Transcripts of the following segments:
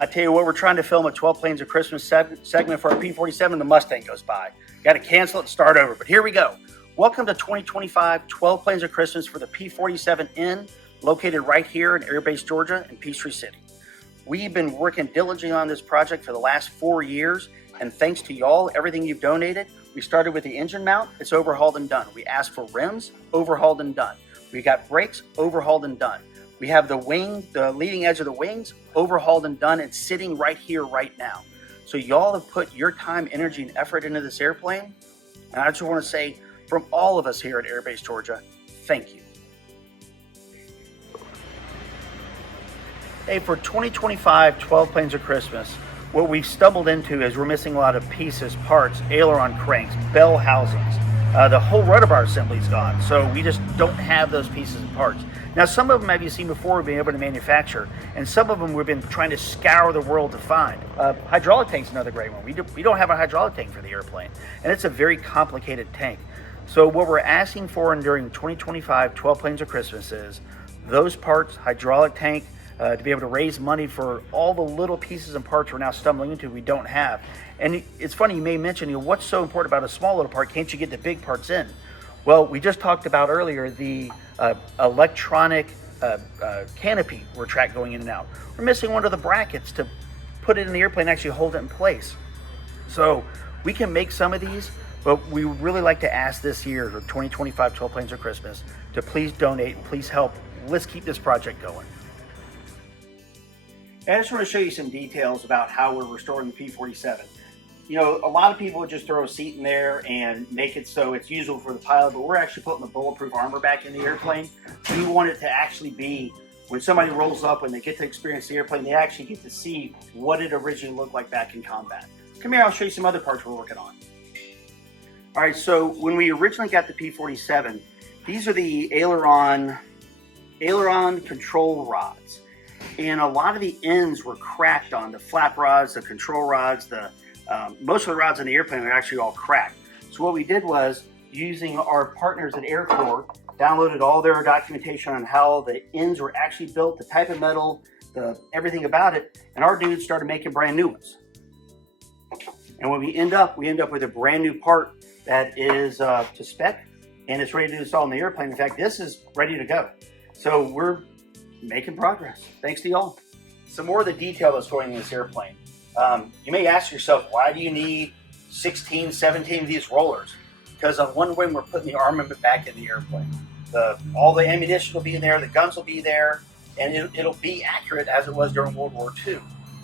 I tell you what, we're trying to film a 12 Planes of Christmas segment for our P-47. The Mustang goes by. Got to cancel it and start over, but here we go. Welcome to 2025 12 Planes of Christmas for the P-47N, located right here in Airbase, Georgia in Peachtree City. We've been working diligently on this project for the last 4 years, and thanks to y'all, everything you've donated. We started with the engine mount, it's overhauled and done. We asked for rims, overhauled and done. We got brakes, overhauled and done. We have the wing, the leading edge of the wings, overhauled and done and sitting right here, right now. So y'all have put your time, energy, and effort into this airplane. And I just want to say, from all of us here at Airbase, Georgia, thank you. Hey, for 2025 12 Planes of Christmas, what we've stumbled into is we're missing a lot of pieces, parts, aileron cranks, bell housings. The whole rudder bar assembly is gone, so we just don't have those pieces and parts. Now, some of them, have you seen before, we've been able to manufacture, and some of them we've been trying to scour the world to find. Hydraulic tank's another great one. We don't have a hydraulic tank for the airplane, and it's a very complicated tank. So what we're asking for during 2025 12 Planes of Christmas is those parts, hydraulic tank, to be able to raise money for all the little pieces and parts we're now stumbling into we don't have. And it's funny, you may mention, what's so important about a small little part? Can't you get the big parts in? Well, we just talked about earlier the electronic canopy we're track going in and out. We're missing one of the brackets to put it in the airplane and actually hold it in place. So we can make some of these, but we would really like to ask this year for 2025 12 Planes of Christmas to please donate and please help. Let's keep this project going. I just want to show you some details about how we're restoring the P-47. A lot of people would just throw a seat in there and make it so it's usable for the pilot, but we're actually putting the bulletproof armor back in the airplane. We want it to actually be, when somebody rolls up, when they get to experience the airplane, they actually get to see what it originally looked like back in combat. Come here, I'll show you some other parts we're working on. All right, so when we originally got the P-47, these are the aileron control rods. And a lot of the ends were cracked on the flap rods, the control rods, most of the rods in the airplane are actually all cracked. So what we did was, using our partners at Aircore, downloaded all their documentation on how the ends were actually built, the type of metal, everything about it, and our dudes started making brand new ones. And when we end up with a brand new part that is to spec, and it's ready to install in the airplane. In fact, this is ready to go. So we're making progress, thanks to y'all. Some more of the detail that's going in this airplane. You may ask yourself, why do you need 16, 17 of these rollers? Because on one wing, we're putting the armament back in the airplane. All the ammunition will be in there, the guns will be there, and it'll be accurate as it was during World War II.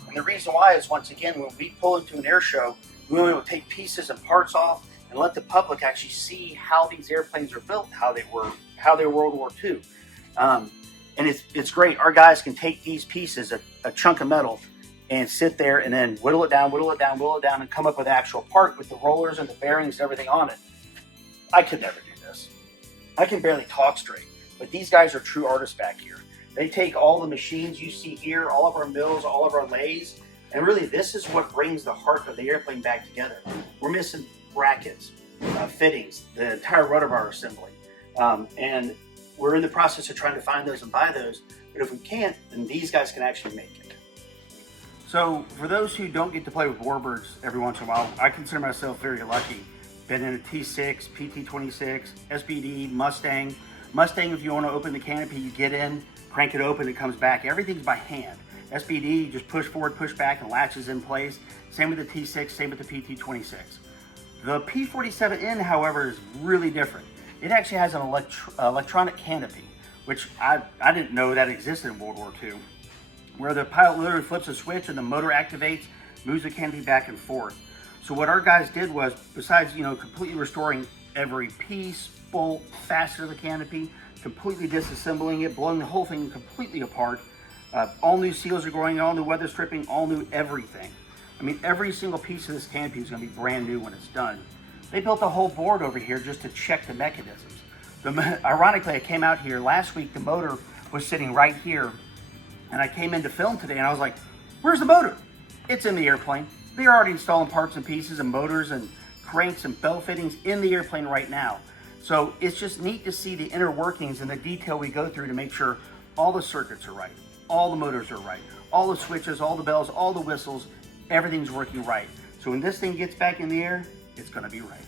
And the reason why is, once again, when we pull into an air show, we want to take pieces and parts off and let the public actually see how these airplanes are built, how they were World War II. And it's great. Our guys can take these pieces, a chunk of metal, and sit there and then whittle it down, and come up with an actual part with the rollers and the bearings and everything on it. I could never do this. I can barely talk straight, but these guys are true artists back here. They take all the machines you see here, all of our mills, all of our lathes, and really this is what brings the heart of the airplane back together. We're missing brackets, fittings, the entire rudder bar assembly, and we're in the process of trying to find those and buy those, but if we can't, then these guys can actually make it. So for those who don't get to play with warbirds every once in a while, I consider myself very lucky. Been in a T6, PT-26, SBD, Mustang. Mustang, if you want to open the canopy, you get in, crank it open, it comes back. Everything's by hand. SBD, you just push forward, push back, and latches in place. Same with the T6, same with the PT-26. The P-47N, however, is really different. It actually has an electronic canopy, which I didn't know that existed in World War II, where the pilot literally flips a switch and the motor activates, moves the canopy back and forth. So what our guys did was, besides completely restoring every piece, bolt, facet of the canopy, completely disassembling it, blowing the whole thing completely apart, all new seals are going, all new weather stripping, all new everything. I mean, every single piece of this canopy is going to be brand new when it's done. They built a whole board over here just to check the mechanisms. Ironically, I came out here last week, the motor was sitting right here, and I came in to film today and I was like, where's the motor? It's in the airplane. They're already installing parts and pieces and motors and cranks and bell fittings in the airplane right now. So it's just neat to see the inner workings and the detail we go through to make sure all the circuits are right. all the motors are right, all the switches, all the bells, all the whistles, everything's working right. So when this thing gets back in the air, it's gonna be right.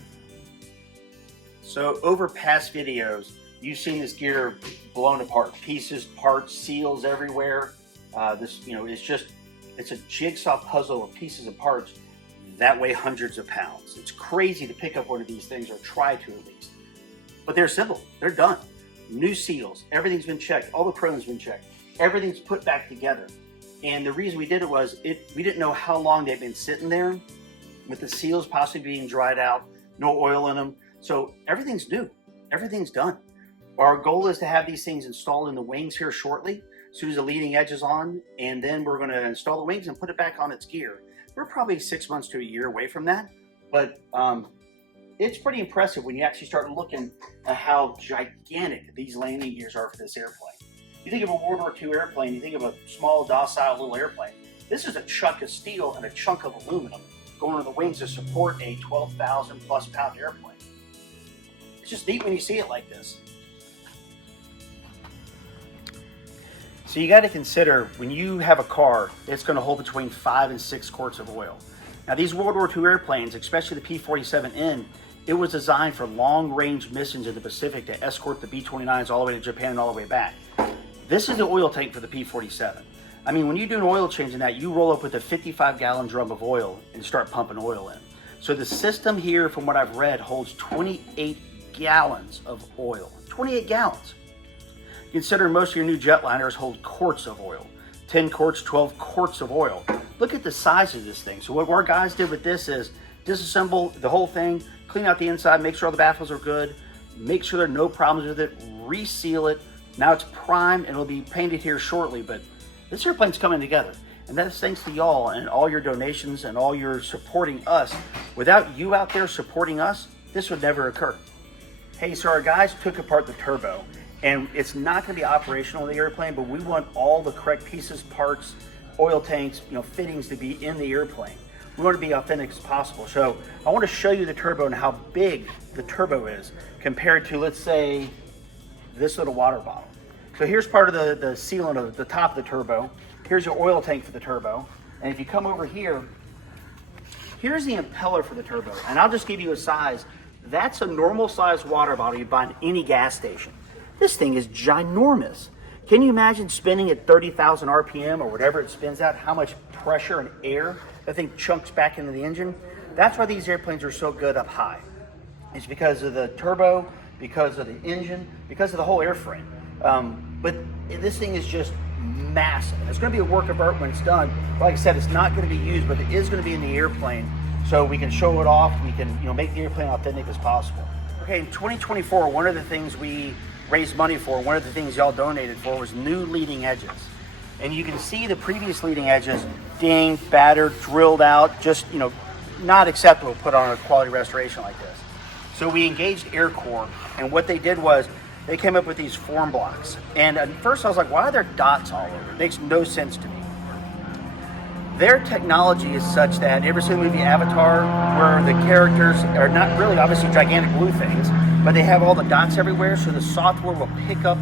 So over past videos, you've seen this gear blown apart, pieces, parts, seals everywhere. It's a jigsaw puzzle of pieces and parts that weigh hundreds of pounds. It's crazy to pick up one of these things, or try to at least. But they're simple, they're done. New seals, everything's been checked, all the chrome's been checked, everything's put back together. And the reason we did it was, we didn't know how long they'd been sitting there, with the seals possibly being dried out, no oil in them. So everything's new, everything's done. Our goal is to have these things installed in the wings here shortly, as soon as the leading edge is on, and then we're going to install the wings and put it back on its gear. We're probably 6 months to a year away from that, but it's pretty impressive when you actually start looking at how gigantic these landing gears are for this airplane. You think of a World War II airplane, you think of a small, docile little airplane. This is a chunk of steel and a chunk of aluminum going on the wings to support a 12,000 plus pound airplane. It's just neat when you see it like this. So you got to consider, when you have a car, it's going to hold between 5 and 6 quarts of oil. Now these World War II airplanes, especially the P-47N, it was designed for long-range missions in the Pacific to escort the B-29s all the way to Japan and all the way back. This is the oil tank for the P-47. I mean, when you do an oil change in that, you roll up with a 55-gallon drum of oil and start pumping oil in. So the system here, from what I've read, holds 28 gallons of oil. 28 gallons. Consider most of your new jetliners hold quarts of oil. 10 quarts, 12 quarts of oil. Look at the size of this thing. So what our guys did with this is disassemble the whole thing, clean out the inside, make sure all the baffles are good, make sure there are no problems with it, reseal it. Now it's primed and it'll be painted here shortly, but this airplane's coming together. And that's thanks to y'all and all your donations and all your supporting us. Without you out there supporting us, this would never occur. Hey, so our guys took apart the turbo, and it's not going to be operational in the airplane, but we want all the correct pieces, parts, oil tanks, fittings to be in the airplane. We want to be authentic as possible. So I want to show you the turbo and how big the turbo is compared to, let's say, this little water bottle. So here's part of the sealant of the top of the turbo. Here's your oil tank for the turbo. And if you come over here, here's the impeller for the turbo. And I'll just give you a size. That's a normal size water bottle you'd buy in any gas station. This thing is ginormous. Can you imagine spinning at 30,000 RPM or whatever it spins at, how much pressure and air that thing chunks back into the engine? That's why these airplanes are so good up high. It's because of the turbo, because of the engine, because of the whole airframe. But this thing is just massive. It's going to be a work of art when it's done. Like I said, it's not going to be used, but it is going to be in the airplane, so we can show it off. We can, make the airplane authentic as possible. Okay, in 2024, one of the things we raised money for, one of the things y'all donated for, was new leading edges. And you can see the previous leading edges dinged, battered, drilled out, just, not acceptable to put on a quality restoration like this. So we engaged Air Corps, and what they did was they came up with these form blocks. And at first I was like, why are there dots all over? It makes no sense to me. Their technology is such that, you ever seen the movie Avatar, where the characters are not really obviously gigantic blue things, but they have all the dots everywhere, so the software will pick up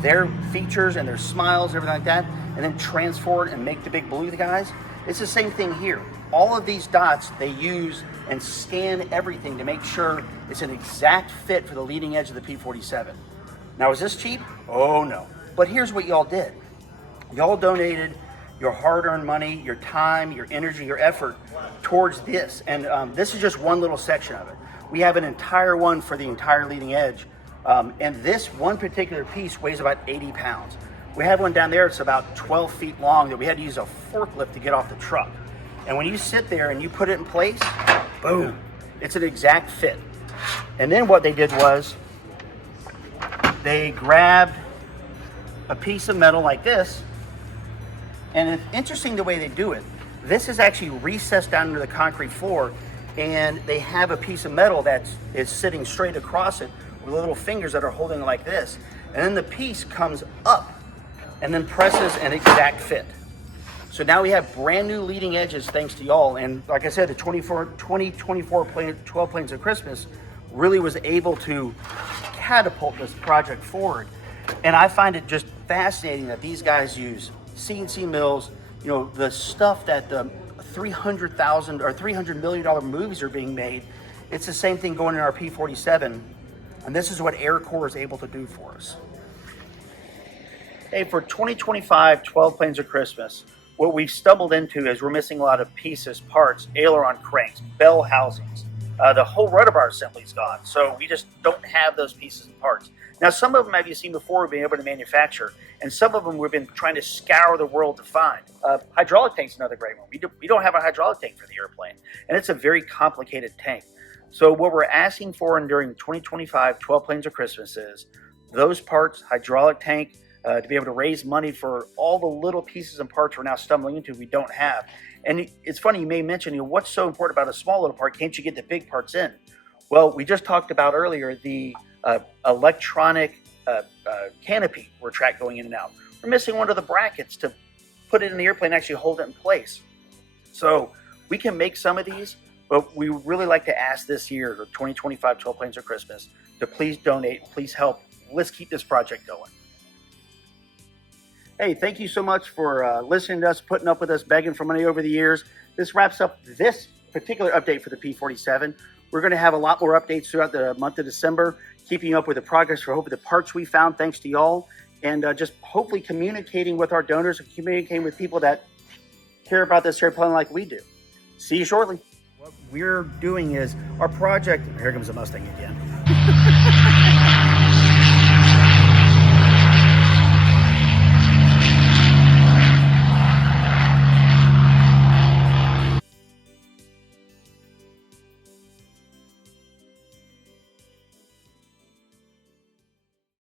their features and their smiles and everything like that, and then transfer it and make the big blue guys. It's the same thing here. All of these dots they use and scan everything to make sure it's an exact fit for the leading edge of the P-47. Now, is this cheap? Oh no. But here's what y'all did. Y'all donated your hard-earned money, your time, your energy, your effort towards this. And this is just one little section of it. We have an entire one for the entire leading edge. And this one particular piece weighs about 80 pounds. We had one down there, it's about 12 feet long, that we had to use a forklift to get off the truck. And when you sit there and you put it in place, boom, it's an exact fit. And then what they did was, they grabbed a piece of metal like this, and it's interesting the way they do it. This is actually recessed down into the concrete floor, and they have a piece of metal that is sitting straight across it with little fingers that are holding it like this. And then the piece comes up and then presses an exact fit. So now we have brand new leading edges thanks to y'all. And like I said, the 2024 12 Planes of Christmas really was able to catapult this project forward. And I find it just fascinating that these guys use CNC mills, you know, the stuff that the 300,000 or $300 million movies are being made. It's the same thing going in our P-47, and this is what Air Corps is able to do for us. Hey, for 2025 12 Planes of Christmas, what we've stumbled into is we're missing a lot of pieces, parts, aileron cranks, bell housings. The whole rudder bar assembly is gone, so we just don't have those pieces and parts. Now, some of them have you seen before we've been able to manufacture, and some of them we've been trying to scour the world to find. Hydraulic tank's another great one. We don't have a hydraulic tank for the airplane, and it's a very complicated tank. So what we're asking for during 2025 12 Planes of Christmas is those parts, hydraulic tank, to be able to raise money for all the little pieces and parts we're now stumbling into we don't have. And it's funny, you may mention, what's so important about a small little part? Can't you get the big parts in? Well, we just talked about earlier the electronic canopy we're track going in and out. We're missing one of the brackets to put it in the airplane and actually hold it in place. So we can make some of these, but we would really like to ask this year, the 2025 12 Planes of Christmas, to please donate, please help. Let's keep this project going. Hey, thank you so much for listening to us, putting up with us, begging for money over the years. This wraps up this particular update for the P-47. We're going to have a lot more updates throughout the month of December, keeping you up with the progress for hopefully the parts we found, thanks to y'all, and just hopefully communicating with our donors and communicating with people that care about this airplane like we do. See you shortly. What we're doing is our project, here comes the Mustang again.